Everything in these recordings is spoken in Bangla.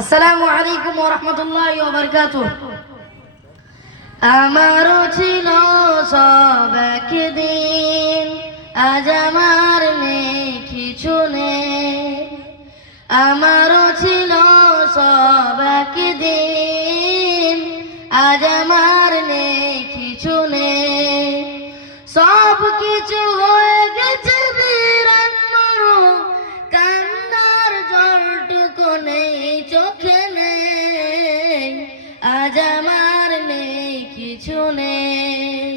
আসসালামু আলাইকুম ওয়া রাহমাতুল্লাহি ওয়া বারাকাতুহু। আমারও ছিল সব একদিন, আজ আমার নেই কিছু নেই। আমারও ছিল সব একদিন, আজ আমার নেই কিছু নেই। সব কিছু হয়ে গেছে বিরান মরু, কান্নার জলটুকু নেই চোখে নেই। আজ আমার নেই কিছু নেই।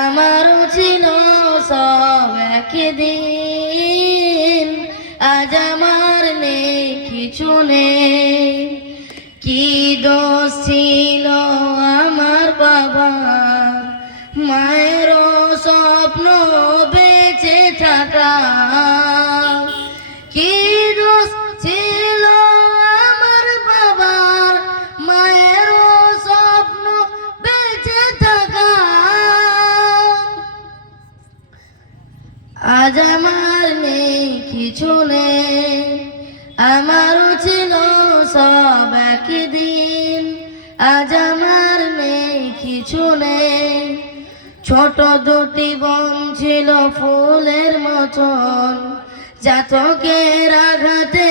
আমারও ছিল সব একদিন, আজ আমার নেই কিছু নেই। কি দোষ ছিল আমার বাবা মায়েরও স্বপ্ন বেঁচে থাকা, কি দোষ ছিল আমার বাবার মায়েরও স্বপ্ন বেঁচে থাকা। আজ আমার নেই কিছু নেই। আমারও ছিল সব একদিন, আজ আমার নেই কিছু নেই। ছোট দুটি বোন ছিল ফুলের মতন, জাতকের আঘাতে